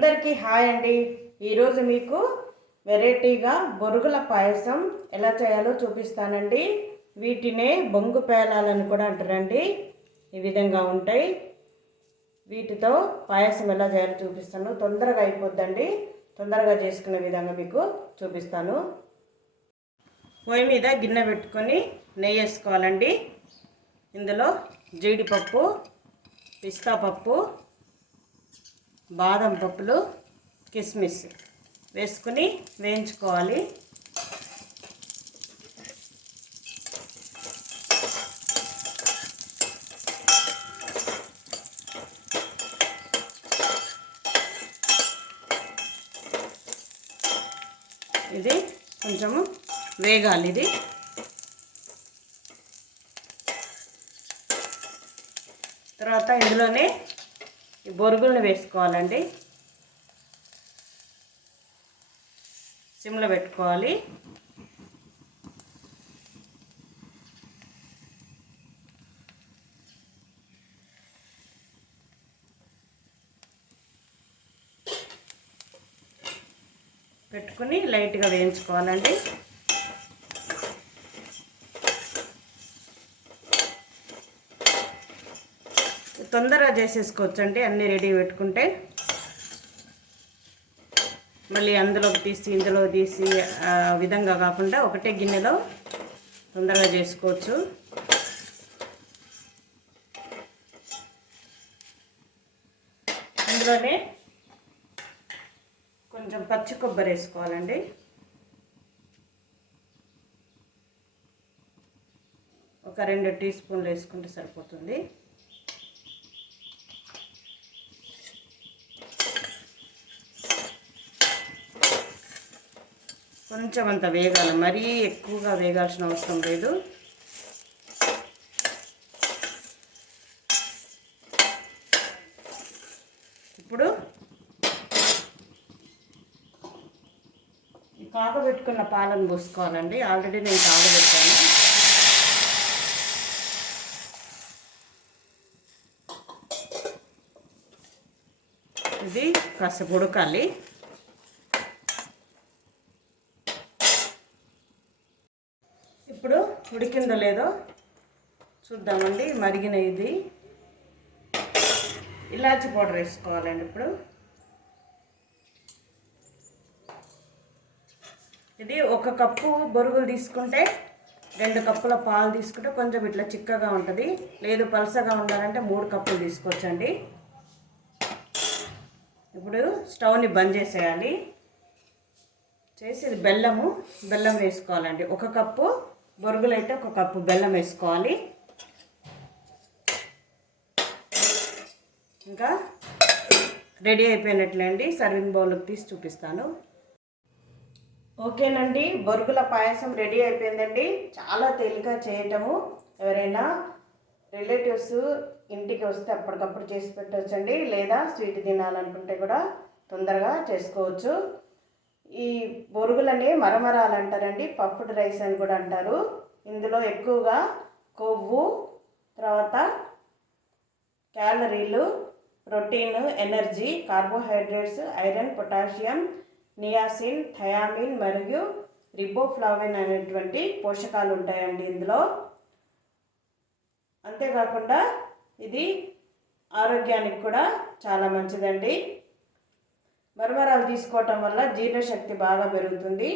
అందరికీ హాయ్ అండి. ఈరోజు మీకు వెరైటీగా బొరుగుల పాయసం ఎలా చేయాలో చూపిస్తానండి. వీటినే బొంగు పేలాలని కూడా అంటారండి. ఈ విధంగా ఉంటాయి. వీటితో పాయసం ఎలా చేయాలో చూపిస్తాను. తొందరగా అయిపోద్దండి. తొందరగా చేసుకునే విధంగా మీకు చూపిస్తాను. పొయ్యి మీద గిన్నె పెట్టుకొని నెయ్యి వేసుకోవాలండి. ఇందులో జీడిపప్పు, పిస్తా పప్పు, బాదం పప్పులు, కిస్మిస్ వేసుకుని వేయించుకోవాలి. ఇది కొంచెము వేగాలి. ఇది తర్వాత ఇందులోనే ఈ బొరుగులను వేసుకోవాలండి. సిమ్లో పెట్టుకోవాలి. పెట్టుకుని లైట్గా వేయించుకోవాలండి. తొందరగా చేసేసుకోవచ్చండి. అన్నీ రెడీ పెట్టుకుంటే మళ్ళీ అందులోకి తీసి ఇందులో తీసి విధంగా కాకుండా ఒకటే గిన్నెలో తొందరగా చేసుకోవచ్చు. ఇందులోనే కొంచెం పచ్చి కొబ్బరి వేసుకోవాలండి. ఒక 2 టీ స్పూన్లు వేసుకుంటే సరిపోతుంది. కొంచెం అంత వేగాలి, మరీ ఎక్కువగా వేగాల్సిన అవసరం లేదు. ఇప్పుడు ఈ కాగబెట్టుకున్న పాలను పోసుకోవాలండి. ఆల్రెడీ నేను కాగబెట్టాను. ఇది కాసేపు ఉడకాలి. ఇప్పుడు ఉడికిందో లేదో చూద్దామండి. మరిగిన ఇది ఇలాచి పౌడర్ వేసుకోవాలండి. ఇప్పుడు ఇది 1 కప్పు బొరుగులు తీసుకుంటే 2 కప్పుల పాలు తీసుకుంటే కొంచెం ఇట్లా చిక్కగా ఉంటుంది. లేదు పలసగా ఉండాలంటే 3 కప్పులు తీసుకోవచ్చండి. ఇప్పుడు స్టవ్ని బంద్ చేసేయాలి. చేసి ఇది బెల్లం వేసుకోవాలండి. 1 కప్పు బొరుగులు అయితే 1 కప్పు బెల్లం వేసుకోవాలి. ఇంకా రెడీ అయిపోయినట్లే అండి. సర్వింగ్ బౌల్కి తీసి చూపిస్తాను. ఓకేనండి, బొరుగుల పాయసం రెడీ అయిపోయిందండి. చాలా తేలిక చేయటము. ఎవరైనా రిలేటివ్స్ ఇంటికి వస్తే అప్పటికప్పుడు చేసి పెట్టవచ్చండి. లేదా స్వీట్ తినాలనుకుంటే కూడా తొందరగా చేసుకోవచ్చు. ఈ బొరుగులని మరమరాలు అంటారండి. పఫ్డ్ రైస్ అని కూడా అంటారు. ఇందులో ఎక్కువగా కొవ్వు, తర్వాత క్యాలరీలు, protein, energy, carbohydrates, iron, potassium, niacin, thiamine మరియు రిబోఫ్లావిన్ అనేటువంటి పోషకాలు ఉంటాయండి ఇందులో. అంతేకాకుండా ఇది ఆరోగ్యానికి కూడా చాలా మంచిదండి. మరమరాలు తీసుకోవటం వల్ల జీర్ణశక్తి బాగా పెరుగుతుంది.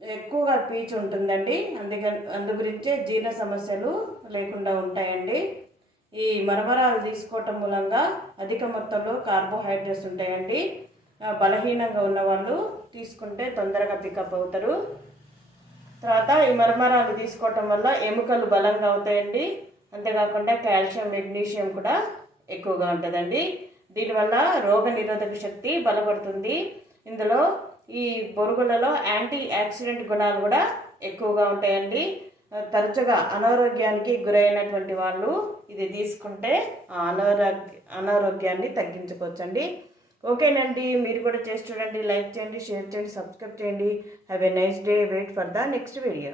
ఎక్కువగా పీచు ఉంటుందండి. అందుగురించే జీర్ణ సమస్యలు లేకుండా ఉంటాయండి. ఈ మరమరాలు తీసుకోవటం మూలంగా అధిక మొత్తంలో కార్బోహైడ్రేట్స్ ఉంటాయండి. బలహీనంగా ఉన్నవాళ్ళు తీసుకుంటే తొందరగా పికప్ అవుతారు. తర్వాత ఈ మరమరాలు తీసుకోవటం వల్ల ఎముకలు బలంగా అవుతాయండి. అంతేకాకుండా కాల్షియం, మెగ్నీషియం కూడా ఎక్కువగా ఉంటుందండి. దీనివల్ల రోగ నిరోధక శక్తి బలపడుతుంది. ఇందులో ఈ బొరుగులలో యాంటీ ఆక్సిడెంట్ గుణాలు కూడా ఎక్కువగా ఉంటాయండి. తరచుగా అనారోగ్యానికి గురైనటువంటి వాళ్ళు ఇది తీసుకుంటే అనారోగ్యాన్ని తగ్గించుకోవచ్చండి. ఓకేనండి, మీరు కూడా చేసి చూడండి. లైక్ చేయండి, షేర్ చేయండి, సబ్స్క్రైబ్ చేయండి. Have a nice day. Wait for the next video.